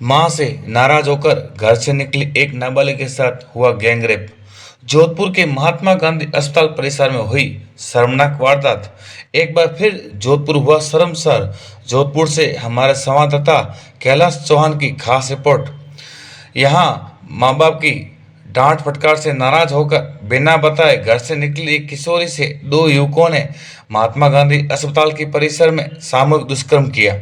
मां से नाराज होकर घर से निकली एक नाबालिग के साथ हुआ गैंगरेप। जोधपुर के महात्मा गांधी अस्पताल परिसर में हुई शर्मनाक वारदात। एक बार फिर जोधपुर हुआ शर्मसार। जोधपुर से हमारे संवाददाता कैलाश चौहान की खास रिपोर्ट। यहाँ माँ बाप की डांट फटकार से नाराज होकर बिना बताए घर से निकली एक किशोरी से दो युवकों ने महात्मा गांधी अस्पताल के परिसर में सामूहिक दुष्कर्म किया।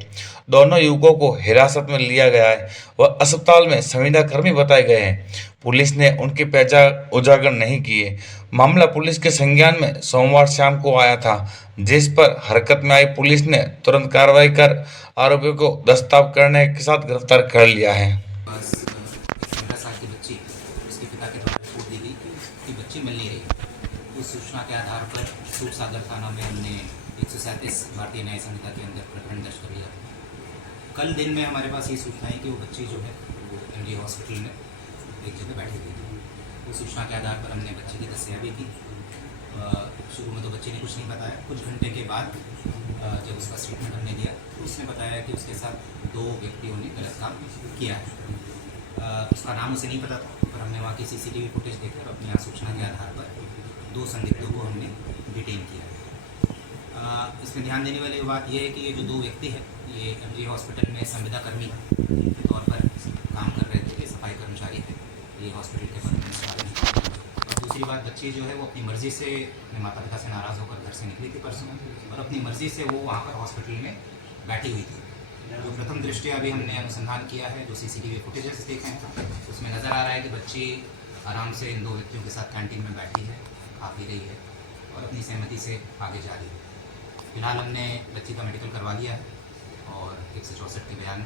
दोनों युवकों को हिरासत में लिया गया है। वह अस्पताल में संविदा कर्मी बताए गए हैं। पुलिस ने उनके पहचान उजागर नहीं किए। मामला पुलिस के संज्ञान में सोमवार शाम को आया था, जिस पर हरकत में आई पुलिस ने तुरंत कार्रवाई कर आरोपियों को दस्ताव करने के साथ गिरफ्तार कर लिया है। पास 15 साल की बच्ची उसके पिता के द्वारा रिपोर्ट दी गई कि बच्ची मिल नहीं रही। उस सूचना के आधार पर सूरसागर थाना में हमने 137 भारतीय न्याय संहिता के अंदर प्रकरण दर्ज कर लिया। कल दिन में हमारे पास ये सूचना है कि वो बच्ची जो है वो एमडी हॉस्पिटल में एक जगह बैठी हुई थी। उस सूचना के आधार पर हमने बच्ची की दस्तयाबी की। शुरू में तो बच्चे ने कुछ नहीं बताया। कुछ घंटे के बाद जब उसका स्टेटमेंट हमने दिया तो उसने बताया कि उसके साथ दो व्यक्तियों ने गलत काम किया है। उसका नाम उसे नहीं पता था, पर हमने वहाँ की सीसीटीवी फुटेज देखकर अपनी यहाँ सूचना के आधार पर दो संदिग्धों को हमने डिटेन किया है। इसमें ध्यान देने वाली बात यह है कि ये जो दो व्यक्ति हैं ये एमजी हॉस्पिटल में संविदा कर्मी के तौर पर काम कर रहे थे। ये सफाई कर्मचारी थे, ये हॉस्पिटल के परमानेंट। और दूसरी बात, बच्ची जो है वो अपनी मर्ज़ी से अपने माता पिता से नाराज़ होकर घर से निकली थी परसों, और अपनी मर्ज़ी से वो वहाँ पर हॉस्पिटल में बैठी हुई थी। जो प्रथम दृष्टया अभी हमने अनुसंधान किया है, जो सीसीटीवी फुटेजेस देखे हैं, उसमें नज़र आ रहा है कि बच्ची आराम से इन दो व्यक्तियों के साथ कैंटीन में बैठी है, खा पी रही है और अपनी सहमति से आगे जा रही है। फिलहाल हमने बच्ची का मेडिकल करवा लिया है और 164 के बयान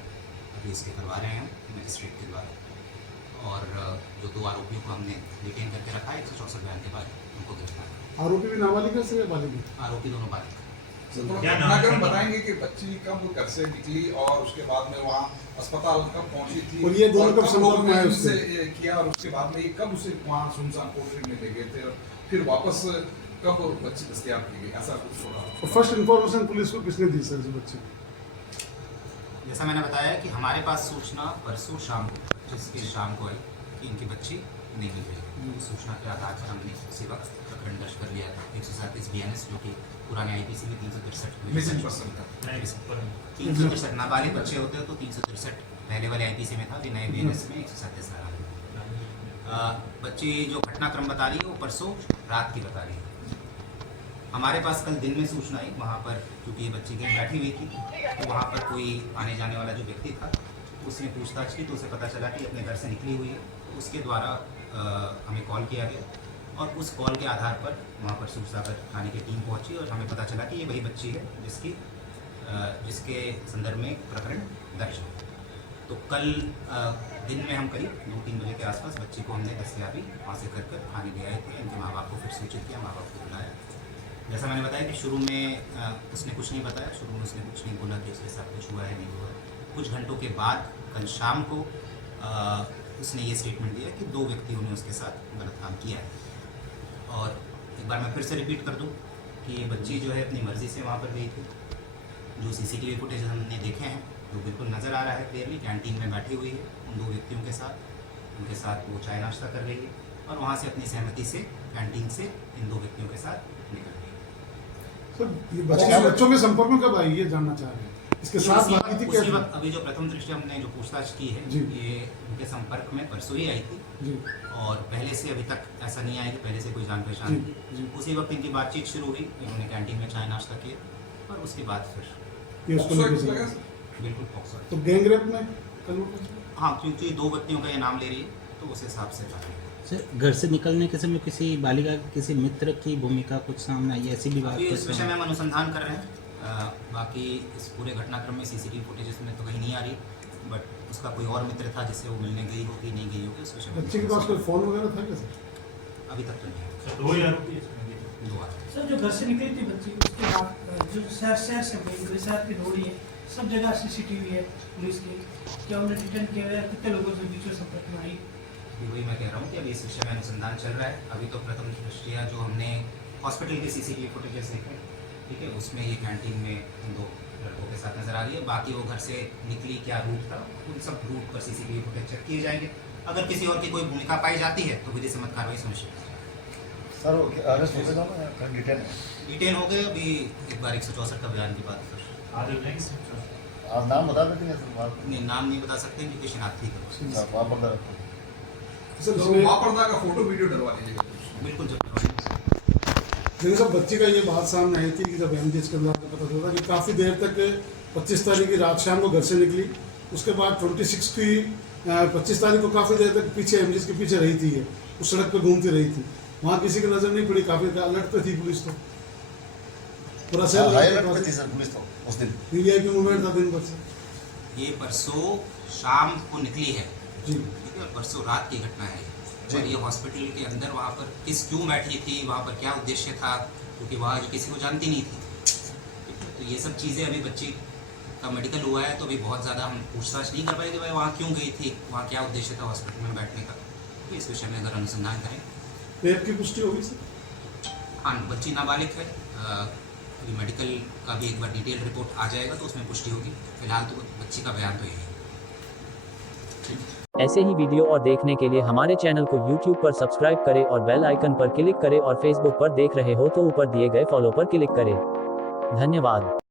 अभी उसके करवा रहे हैं मजिस्ट्रेट के द्वारा। और जो दो आरोपियों को हमने डिटेन करके रखा है 164 बयान के बाद उनको गिरफ्तार। आरोपी भी नाबालिग है सिर्फ बालिग? आरोपी दोनों बालिग। घटनाक्रम बताएंगे कि बच्ची कब घर से निकली और उसके बाद में वहाँ अस्पताल कब पहुंची थी, और ये दोनों कब संपर्क में आए उससे उससे? किया, और उसके बाद में ये कब उसे वहाँ सुनसान कोठरी में ले गए थे और फिर वापस कब बच्ची दस्तयाब की गई, ऐसा कुछ होगा? और फर्स्ट इन्फॉर्मेशन पुलिस को किसने दी सर इस बच्चे को? जैसा मैंने बताया कि हमारे पास सूचना परसों शाम को, जिसकी शाम को आई कि इनकी बच्ची नहीं मिल रही। उस सूचना के आधार पर हमने उसी वक्त प्रकरण दर्ज कर लिया था 137 BNS, जो कि पुराने आईपीसी में 363 नाबालिग बच्चे होते हैं तो 363 पहले वाले आईपीसी में था, अभी नए BNS में 137 आ रहा है। बच्ची जो घटनाक्रम बता रही है वो परसों रात की बता रही है। हमारे पास कल दिन में सूचना आई वहाँ पर, क्योंकि ये बच्ची कहीं बैठी हुई थी तो वहाँ पर कोई आने जाने वाला जो व्यक्ति था उसने पूछताछ की तो उसे पता चला कि अपने घर से निकली हुई है। तो उसके द्वारा हमें कॉल किया गया और उस कॉल के आधार पर वहाँ पर सूरसागर थाने की टीम पहुँची और हमें पता चला कि ये वही बच्ची है जिसके संदर्भ में प्रकरण दर्ज हो। तो कल दिन में हम करीब 2-3 बजे के आसपास बच्ची को हमने दस्तयाबी वहाँ से कर थाने ले आए थे। इनके माँ बाप को फिर सूचित किया, माँ बाप को बुलाया। जैसा मैंने बताया कि शुरू में उसने कुछ नहीं बताया, शुरू में उसने कुछ नहीं बोला कि उसके साथ कुछ हुआ है नहीं हुआ। कुछ घंटों के बाद कल शाम को उसने ये स्टेटमेंट दिया कि दो व्यक्तियों ने उसके साथ गलत काम किया है। और एक बार मैं फिर से रिपीट कर दूं कि ये बच्ची जो है अपनी मर्ज़ी से वहाँ पर गई थी। जो सीसीटीवी फुटेज हमने देखे हैं तो बिल्कुल नज़र आ रहा है क्लियरली, कैंटीन में बैठी हुई है उन दो व्यक्तियों के साथ, उनके साथ वो चाय नाश्ता कर रही है और वहाँ से अपनी सहमति से कैंटीन से इन दो व्यक्तियों के साथ निकल रही है। सर ये बच्चों के संपर्क में कब आई ये जानना चाह रहे हैं? इसके साथ बात की थी उसी वक्त अभी जो प्रथम दृष्टया हमने जो पूछताछ की है ये उनके संपर्क में परसों ही आई थी जी। और पहले से अभी तक ऐसा नहीं आया कि पहले से कोई जान पहचान थी। उसी वक्त इनकी बातचीत शुरू हुई, इन्होंने कैंटीन में चाय नाश्ता किया और उसके बाद फिर ये उसको बिल्कुल पॉक्सो। तो गैंगरेप में कल हाँ, क्योंकि दो व्यक्तियों का ये नाम ले रही है तो उस हिसाब से बात है। सर घर से निकलने के समय किसी बालिका के किसी मित्र की भूमिका कुछ सामने आई, ऐसी भी बात? अभी इस विषय में हम अनुसंधान कर रहे हैं। बाकी इस पूरे घटनाक्रम में सीसीटीवी फुटेज में तो कहीं नहीं आ रही, बट उसका कोई और मित्र था जिससे वो मिलने गई होगी नहीं गई होगी, उस विषय में बच्चे के पास कोई फोन वगैरह था क्या सर? अभी तक तो नहीं है। दो आरोपी सर जो घर से निकली थी बच्ची उसके बाद जो शहर से गई, शहर की रोड है, सब जगह सीसीटीवी है पुलिस की, क्या उन्हें डिटेन किया गया, कितने लोगों से बीच में संपर्क में आई? वही मैं कह रहा हूँ कि अभी इस विषय में अनुसंधान चल रहा है। अभी तो प्रथम दृष्टया जो हमने हॉस्पिटल के सीसीटीवी फुटेजेस देखे, ठीक है, उसमें ये कैंटीन में दो लड़कों के साथ नजर आ रही है। बाकी वो घर से निकली, क्या रूट था, उन सब रूट पर CCTV फुटेज चेक किए जाएंगे। अगर किसी और की कोई भूमिका पाई जाती है तो विधि सम्मत कार्रवाई सुनिश्चित की जाएगी। सर अरेस्ट हो गए दोनों या कहीं डिटेन है? डिटेन हो गए अभी एक बार 164 का बयान के बाद फिर आप नाम बता देते हैं सर वहाँ नहीं, नाम नहीं बता सकते क्योंकि शनाख्ती है। वहाँ पर सर तो इसमें माँ पर्दा का फोटो वीडियो डलवा लीजिएगा। बिल्कुल जब करवाएंगे। देखिए सर, बच्ची का ये बात सामने आई थी कि जब एमजीएच के अंदर पता चला कि काफ़ी देर तक 25 तारीख की रात शाम को घर से निकली, उसके बाद 26 की 25 तारीख को काफ़ी देर तक पीछे एमजीएच के पीछे रही थी, उस सड़क पे घूमती रही थी। वहाँ किसी की नज़र नहीं पड़ी, काफ़ी अलर्ट पे थी पुलिस। तो पूरा शहर हाई अलर्ट पे थी सर पुलिस तो उस दिन। वीवीआईपी मूवमेंट था दिन भर से। ये परसों शाम को निकली है, जी ठीक है, और परसों रात की घटना है। और ये हॉस्पिटल के अंदर वहाँ पर क्यों बैठी थी, वहाँ पर क्या उद्देश्य था, क्योंकि वहाँ ये किसी को जानती नहीं थी। ठीक है, तो ये सब चीज़ें अभी बच्ची का मेडिकल हुआ है तो अभी बहुत ज़्यादा हम पूछताछ नहीं कर पाए कि भाई वहाँ क्यों गई थी, वहाँ क्या उद्देश्य था हॉस्पिटल में बैठने का। तो इस विषय में अगर अनुसंधान करें। रेप की पुष्टि होगी सर? हाँ, बच्ची नाबालिग है। अभी मेडिकल का भी एक बार डिटेल रिपोर्ट आ जाएगा तो उसमें पुष्टि होगी। फिलहाल तो बच्ची का बयान तो यही है। ऐसे ही वीडियो और देखने के लिए हमारे चैनल को YouTube पर सब्सक्राइब करें और बेल आइकन पर क्लिक करें और Facebook पर देख रहे हो तो ऊपर दिए गए फॉलो पर क्लिक करें। धन्यवाद।